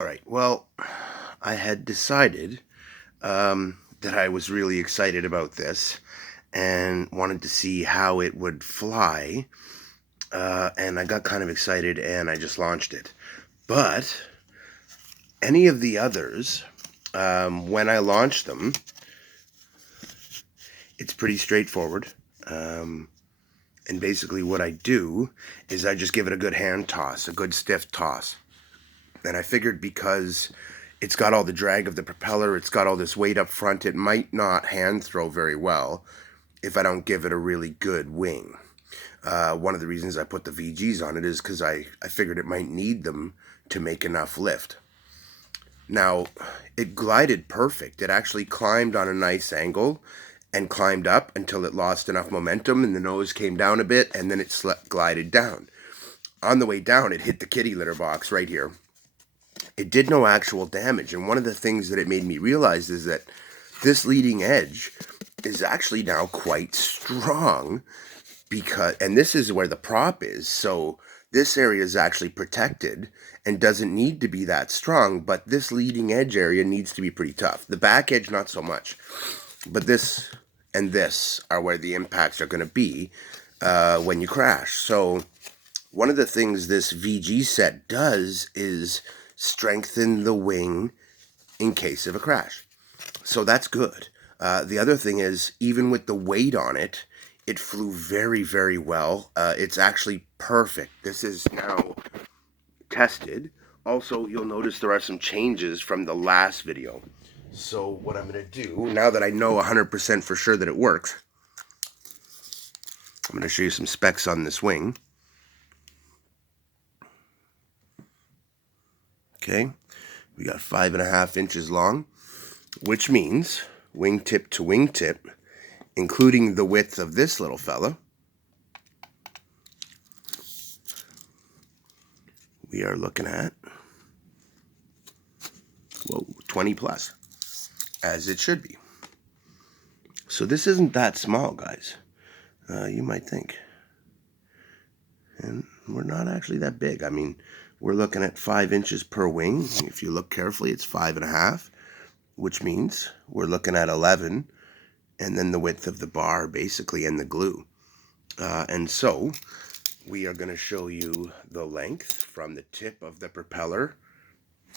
All right. Well, I had decided that I was really excited about this and wanted to see how it would fly. And I got kind of excited and I just launched it. But any of the others, when I launch them, it's pretty straightforward. Um, and basically, what I do is I just give it a good hand toss, a good stiff toss. And I figured because it's got all the drag of the propeller, it's got all this weight up front, it might not hand throw very well if I don't give it a really good wing. One of the reasons I put the VGs on it is because I figured it might need them to make enough lift. Now, it glided perfect. It actually climbed on a nice angle and climbed up until it lost enough momentum and the nose came down a bit and then it glided down. On the way down, it hit the kitty litter box right here. It did no actual damage, and one of the things that it made me realize is that this leading edge is actually now quite strong, because, and this is where the prop is, so this area is actually protected and doesn't need to be that strong, but this leading edge area needs to be pretty tough. The back edge, not so much, but this and this are where the impacts are going to be when you crash. So one of the things this VG set does is strengthen the wing in case of a crash. So that's good. The other thing is, even with the weight on it, it flew very, very well. It's actually perfect. This is now tested. Also, you'll notice there are some changes from the last video. So what I'm going to do, now that I know 100% for sure that it works, I'm going to show you some specs on this wing. Okay, we got 5.5 inches long, which means wingtip to wingtip, including the width of this little fella, we are looking at, whoa, 20 plus, as it should be. So this isn't that small, guys. You might think. And we're not actually that big. I mean, we're looking at 5 inches per wing. If you look carefully, it's 5.5, which means we're looking at 11, and then the width of the bar, basically, and the glue. And so we are going to show you the length from the tip of the propeller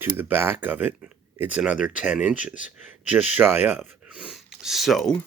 to the back of it. It's another 10 inches, just shy of. So,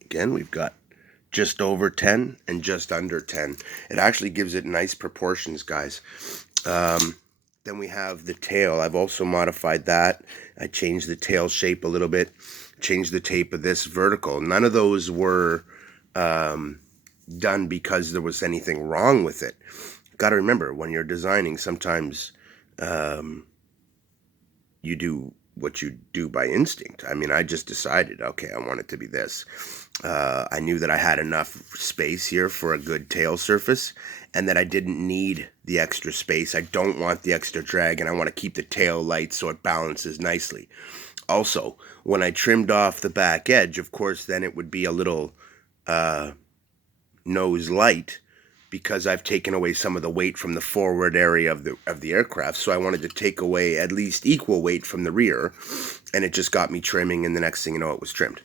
again, we've got just over 10 and just under 10. It actually gives it nice proportions, guys. Then we have the tail. I've also modified that. I changed the tail shape a little bit, changed the tape of this vertical. None of those were done because there was anything wrong with it. Got to remember, when you're designing, sometimes you do what you do by instinct. I mean, I just decided, okay, I want it to be this. I knew that I had enough space here for a good tail surface and that I didn't need the extra space. I don't want the extra drag, and I want to keep the tail light so it balances nicely. Also, when I trimmed off the back edge, of course, then it would be a little nose light, because I've taken away some of the weight from the forward area of the aircraft. So I wanted to take away at least equal weight from the rear, and it just got me trimming, and the next thing you know, it was trimmed.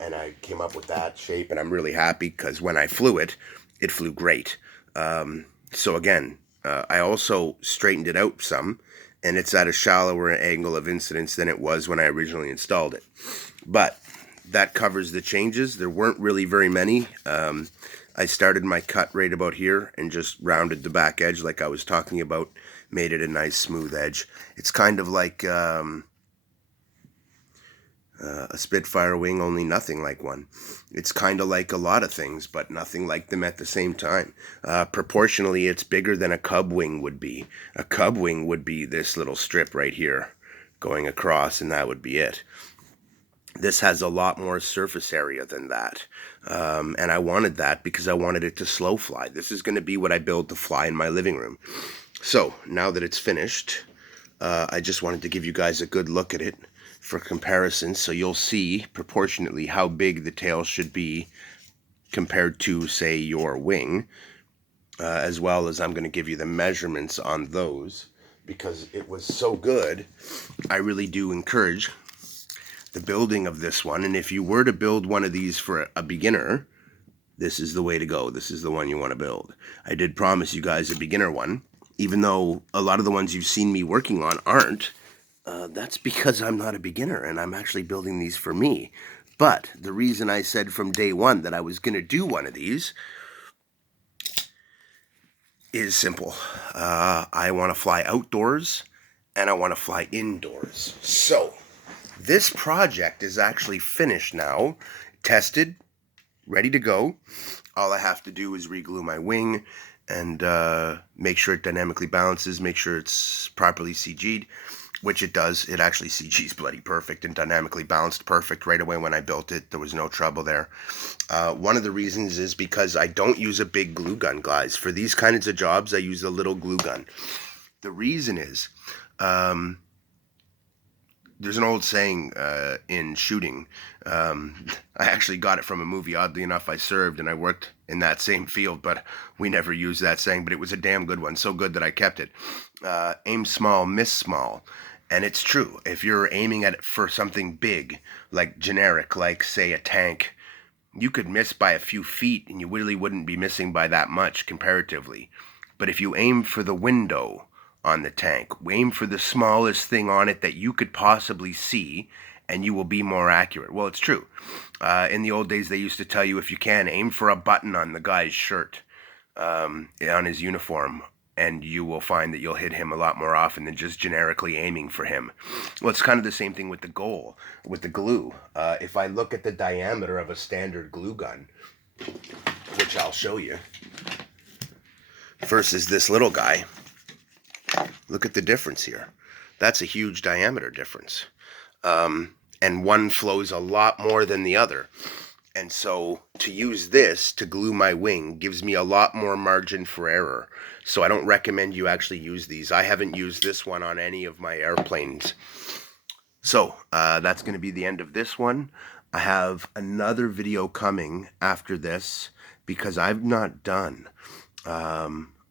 And I came up with that shape, and I'm really happy because when I flew it, it flew great. So again, I also straightened it out some, and it's at a shallower angle of incidence than it was when I originally installed it. But that covers the changes. There weren't really very many. I started my cut right about here and just rounded the back edge like I was talking about, made it a nice smooth edge. It's kind of like a Spitfire wing, only nothing like one. It's kind of like a lot of things, but nothing like them at the same time. Proportionally, it's bigger than a Cub wing would be. A Cub wing would be this little strip right here going across, and that would be it. This has a lot more surface area than that. And I wanted that because I wanted it to slow fly. This is going to be what I build to fly in my living room. So now that it's finished, I just wanted to give you guys a good look at it for comparison, so you'll see proportionately how big the tail should be compared to, say, your wing. as well as I'm going to give you the measurements on those, because it was so good. I really do encourage the building of this one. And if you were to build one of these for a beginner, this is the way to go. This is the one you want to build. I did promise you guys a beginner one, even though a lot of the ones you've seen me working on aren't. That's because I'm not a beginner and I'm actually building these for me. But the reason I said from day one that I was going to do one of these is simple. I want to fly outdoors and I want to fly indoors. So this project is actually finished now, tested, ready to go. All I have to do is reglue my wing and make sure it dynamically balances, make sure it's properly CG'd, which it does. It actually CG's bloody perfect and dynamically balanced perfect right away when I built it. There was no trouble there. One of the reasons is because I don't use a big glue gun, guys. For these kinds of jobs, I use a little glue gun. The reason is, there's an old saying in shooting. I actually got it from a movie. Oddly enough, I served and I worked in that same field, but we never used that saying. But it was a damn good one, so good that I kept it. Aim small, miss small. And it's true. If you're aiming at it for something big, like generic, like say a tank, you could miss by a few feet and you really wouldn't be missing by that much comparatively. But if you aim for the window on the tank, aim for the smallest thing on it that you could possibly see, and you will be more accurate. Well, it's true. In the old days, they used to tell you, if you can, aim for a button on the guy's shirt, on his uniform, and you will find that you'll hit him a lot more often than just generically aiming for him. Well, it's kind of the same thing with the goal, with the glue. If I look at the diameter of a standard glue gun, which I'll show you, versus this little guy, look at the difference here. That's a huge diameter difference. And one flows a lot more than the other. And so to use this to glue my wing gives me a lot more margin for error. So I don't recommend you actually use these. I haven't used this one on any of my airplanes. So that's going to be the end of this one. I have another video coming after this because I've not done.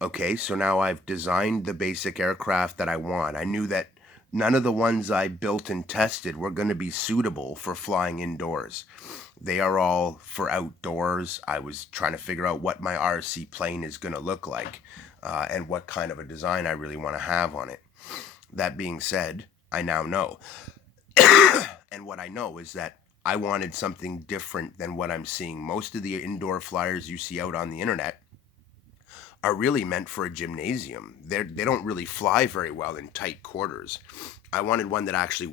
Okay, so now I've designed the basic aircraft that I want. I knew that none of the ones I built and tested were going to be suitable for flying indoors. They are all for outdoors. I was trying to figure out what my RC plane is going to look like and what kind of a design I really want to have on it. That being said, I now know. And what I know is that I wanted something different than what I'm seeing. Most of the indoor flyers you see out on the internet are really meant for a gymnasium. They don't really fly very well in tight quarters. I wanted one that actually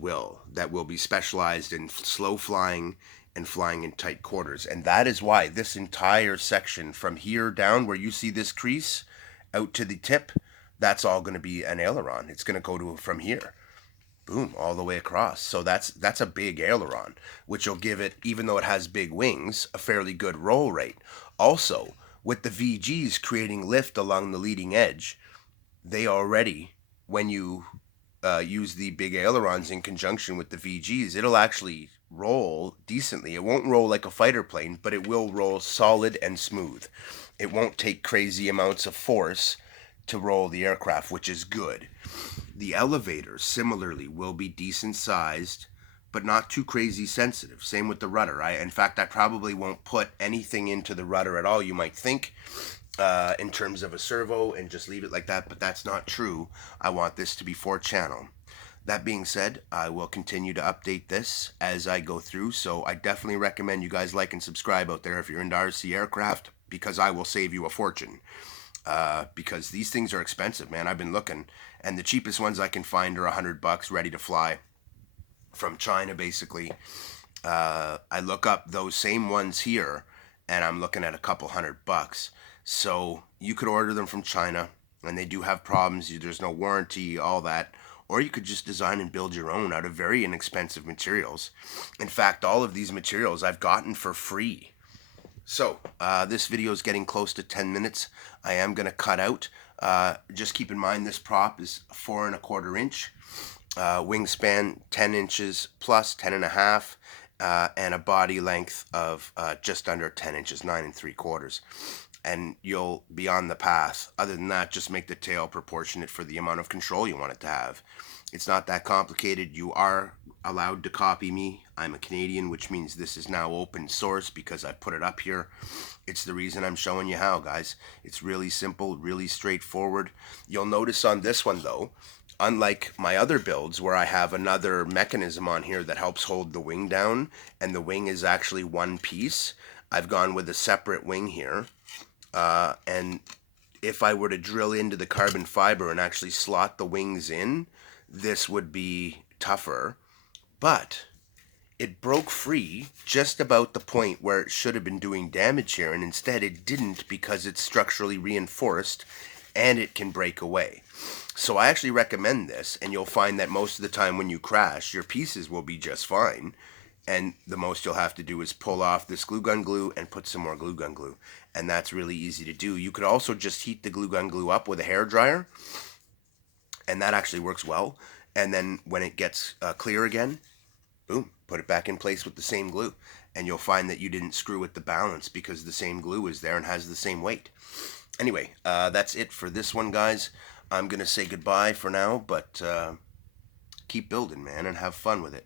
that will be specialized in slow flying and flying in tight quarters. And that is why this entire section from here down where you see this crease out to the tip, that's all going to be an aileron. It's going to go to from here, boom, all the way across. So that's a big aileron, which will give it, even though it has big wings, a fairly good roll rate. Also, with the VGs creating lift along the leading edge, they already, when you use the big ailerons in conjunction with the VGs, it'll actually roll decently. It won't roll like a fighter plane, but it will roll solid and smooth. It won't take crazy amounts of force to roll the aircraft, which is good. The elevators, similarly, will be decent sized, but not too crazy sensitive. Same with the rudder. In fact, I probably won't put anything into the rudder at all. You might think in terms of a servo and just leave it like that, but that's not true. I want this to be 4-channel. That being said, I will continue to update this as I go through, so I definitely recommend you guys like and subscribe out there if you're into RC aircraft, because I will save you a fortune. Because these things are expensive, man. I've been looking, and the cheapest ones I can find are $100 ready to fly from China, basically. I look up those same ones here, and I'm looking at a couple $100. So you could order them from China, and they do have problems. There's no warranty, all that. Or you could just design and build your own out of very inexpensive materials. In fact, all of these materials I've gotten for free. So, this video is getting close to 10 minutes. I am going to cut out. Just keep in mind this prop is 4 1/4 inch. Wingspan 10 inches plus 10.5. And a body length of just under 10 inches, 9 3/4. and you'll be on the path. Other than that, just make the tail proportionate for the amount of control you want it to have. It's not that complicated. You are allowed to copy me. I'm a Canadian, which means this is now open source because I put it up here. It's the reason I'm showing you how, guys. It's really simple, really straightforward. You'll notice on this one, though, unlike my other builds where I have another mechanism on here that helps hold the wing down, and the wing is actually one piece, I've gone with a separate wing here. And if I were to drill into the carbon fiber and actually slot the wings in, this would be tougher. But it broke free just about the point where it should have been doing damage here, and instead it didn't because it's structurally reinforced and it can break away. So I actually recommend this, and you'll find that most of the time when you crash, your pieces will be just fine. And the most you'll have to do is pull off this glue gun glue and put some more glue gun glue. And that's really easy to do. You could also just heat the glue gun glue up with a hair dryer, and that actually works well. And then when it gets clear again, boom, put it back in place with the same glue. And you'll find that you didn't screw with the balance because the same glue is there and has the same weight. Anyway, that's it for this one, guys. I'm going to say goodbye for now, but keep building, man, and have fun with it.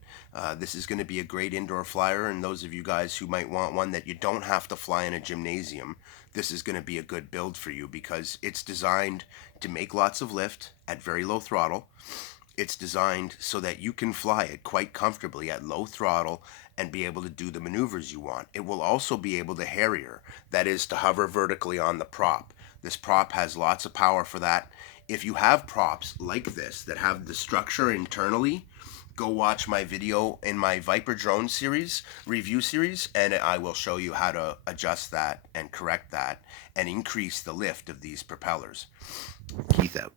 This is going to be a great indoor flyer, and those of you guys who might want one that you don't have to fly in a gymnasium, this is going to be a good build for you because it's designed to make lots of lift at very low throttle. It's designed so that you can fly it quite comfortably at low throttle and be able to do the maneuvers you want. It will also be able to harrier, that is, to hover vertically on the prop. This prop has lots of power for that. If you have props like this that have the structure internally, go watch my video in my Viper drone series, review series, and I will show you how to adjust that and correct that and increase the lift of these propellers. Keith out.